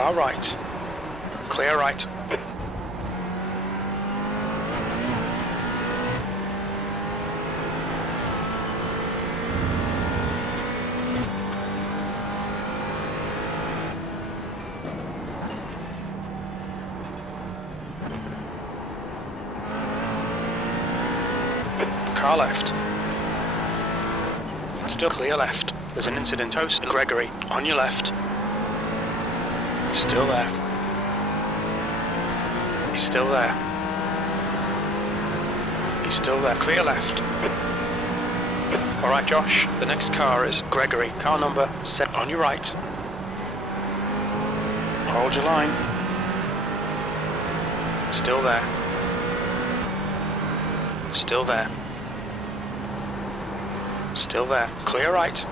Car right. Clear right. Car left. Still clear left. There's an incident host. Gregory, on your left. Still there. He's still there. He's still there. Clear left. Alright Josh, the next car is Gregory. Car number 7 on your right. Hold your line. Still there. Still there. Still there. Clear right.